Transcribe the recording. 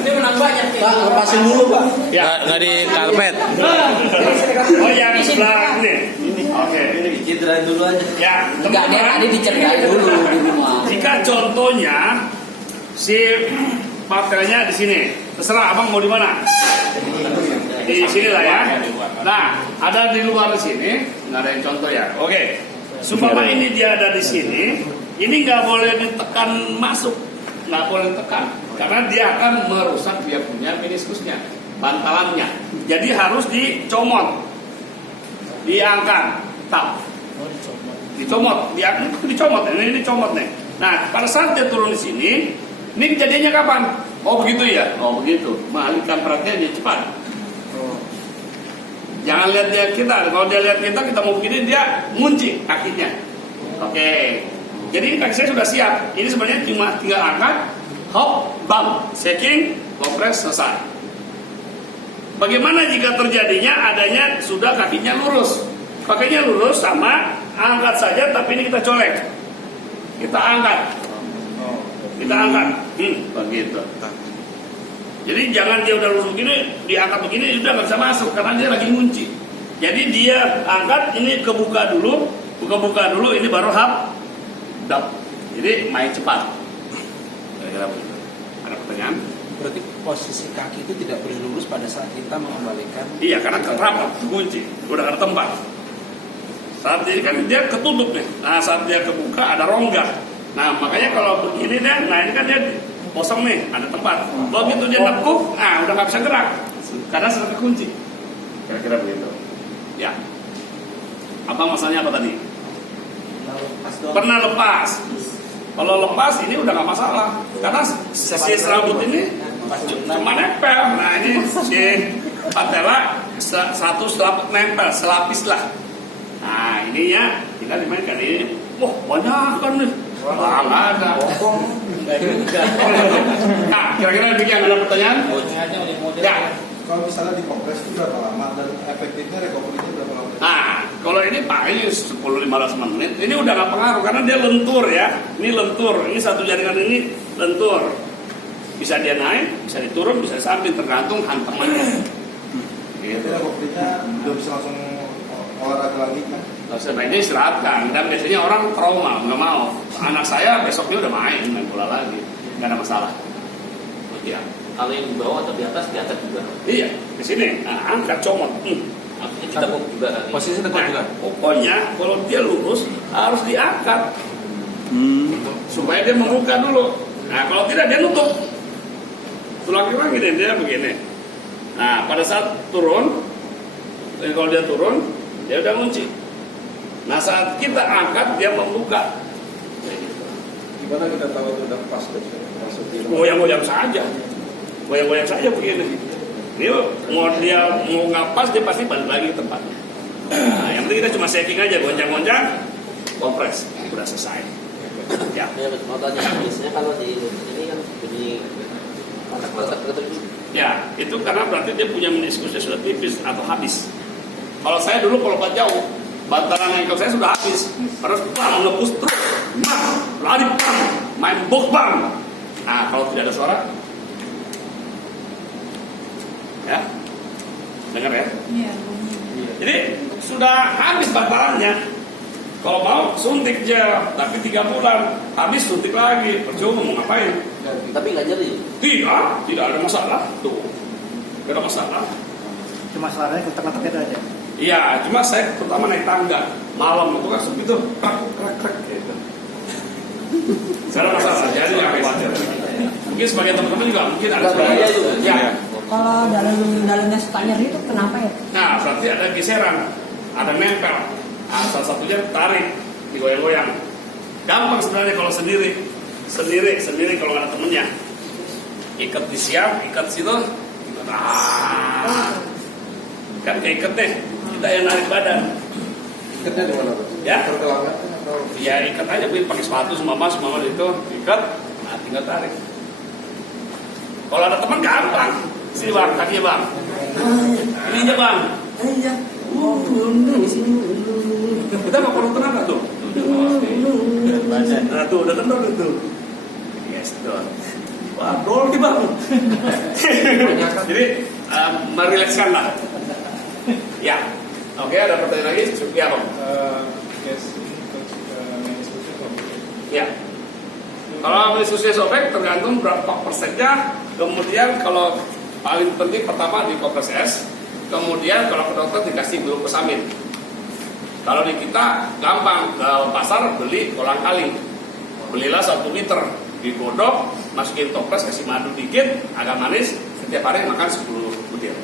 Dia menang banyak. Pak, lepasin dulu Pak. Ya, nggak di karpet. Oh yang sebelah ini. Oke. Ini diceritain dulu aja. Ya, Enggak, dia tadi diceritain dulu di rumah. jika contohnya si partelnya di sini, terserah abang mau di mana. Di sini lah ya. Nah, ada di luar sini, nggak ada yang contoh ya. Oke. Sumpama ini dia ada di sini, ini nggak boleh ditekan masuk, nggak boleh ditekan, karena dia akan merusak dia punya meniskusnya, bantalannya. Jadi harus dicomot, diangkat, tap, dicomot, dicomot. Ini dicomot nih. Nah, pada saat dia turun di sini, ini kejadiannya kapan? Oh begitu ya? Oh begitu. Mengalihkan perhatiannya cepat. Jangan lihat dia kita. Kalau dia lihat kita mau begini, dia ngunci kakinya. Oke. Jadi kaki saya sudah siap. Ini sebenarnya cuma tinggal angkat, hop, bam, shaking, kompres, selesai. Bagaimana jika terjadinya adanya sudah kakinya lurus? Kakinya lurus sama angkat saja, tapi ini kita colek. Kita angkat. Kita angkat. Begitu. Jadi jangan dia udah lurus begini, diangkat begini, udah nggak bisa masuk karena dia lagi ngunci. Jadi dia angkat, ini kebuka dulu, buka dulu, ini baru hap, dap. Jadi main cepat. Kira-kira begitu. Ada pertanyaan? Berarti posisi kaki itu tidak boleh lurus pada saat kita mengembalikan. Iya, karena rapat, kunci, udah ada tempat. Saat ini kan dia ketutup nih. Nah, saat dia kebuka ada rongga. Nah, makanya kalau begini deh, nah ini kan dia kosong nih, ada tempat. Begitu dia nekuk, nah udah nggak bisa gerak karena sudah kekunci. Kira-kira begitu. Ya. Apa masalahnya apa tadi? Pernah lepas. Kalau lepas ini udah nggak masalah karena si serabut ini cuma nempel. Nah ini si patella satu nempel, selapis lah. Nah ininya tinggal dimainkan ini. Wah banyak kan nih. Wah nggak ada. Nah, kira-kira demikian, ada pertanyaan? Ya. Kalau misalnya dikompres itu berapa lama dan efektifnya recovery-nya berapa lama? Nah, kalau ini paling 10-15 menit, ini udah nggak pengaruh karena dia lentur ya. Ini lentur, ini satu jaringan ini lentur. Bisa dia naik, bisa diturun, bisa disamping, tergantung hantamannya. Jadi recovery-nya belum bisa langsung olahraga lagi kan? Sebaiknya istirahatkan, dan biasanya orang trauma, nggak mau. Anak saya besoknya udah main bola lagi, nggak ada masalah. Ya. Kalau yang di bawah atau di atas juga. Iya, di sini. Nah, angkat comot. Artinya ditekuk juga. Posisi tekuk juga. Pokoknya kalau dia lurus harus diangkat supaya dia membuka dulu. Nah, kalau tidak dia nutup. Tulang lagi deh dia begini. Nah, pada saat turun, kalau dia turun, dia udah kunci. Nah saat kita angkat dia membuka. Gimana kita tahu itu udah pas? Goyang-goyang saja, goyang-goyang saja begini. Dia mau nggak pas dia pasti balik lagi ke tempatnya. Nah, yang penting kita cuma setting aja, goncang-goncang, kompres, udah selesai. Ya. Mau tanya, biasanya kalau di ini kan bunyi kotak-kotak gitu. Ya, itu karena berarti dia punya meniskusnya sudah tipis atau habis. Kalau saya dulu kalau lompat jauh, bantalan ankle saya sudah habis. Harus bang, ngebus terus, lari bang, main box bang. Nah, kalau tidak ada suara, ya, dengar ya. Iya. Jadi sudah habis bantalannya. Kalau mau suntik gel, tapi 3 bulan habis suntik lagi. Percuma mau ngapain? Tapi nggak nyeri. Tidak ada masalah. Tuh, tidak ada masalah. Cuma suaranya ketek-ketek aja. Iya, cuma saya pertama naik tangga malam itu kan sepi tuh, krek gitu. Saya masalah, jadi nggak khawatir. Mungkin sebagai teman-teman juga mungkin ada Bahaya juga. Ya. Kalau dalamnya suka nyeri itu kenapa ya? Nah, berarti ada geseran, ada nempel. Nah, salah satunya tarik, digoyang-goyang. Gampang sebenarnya kalau sendiri kalau nggak ada temennya. Ikat di siap, ikat situ. Kan keikat deh. Kita yang narik badan. Ikatnya di mana? Ya? Pergelangan atau? Ya ikat aja, pakai sepatu semama itu ikat, nah tinggal tarik. Kalau ada teman gampang, sini bang, kakinya bang, ini aja bang, iya, di sini. Kita nggak perlu tenaga tuh. Nah tuh udah kendor tuh. Yes tuh. Wah, dol nih bang. Jadi merilekskan lah. Ya, oke, ada pertanyaan lagi? Ya, Bang. Ya. Kalau diskusi sobek tergantung berapa persennya. Kemudian kalau paling penting pertama di kompres es. Kemudian kalau ke dokter dikasih glukosamin. Kalau di kita gampang, ke pasar beli kolang kaling. Belilah 1 liter, digodok, masukin toples, kasih madu dikit, agak manis. Setiap hari makan 10 butir.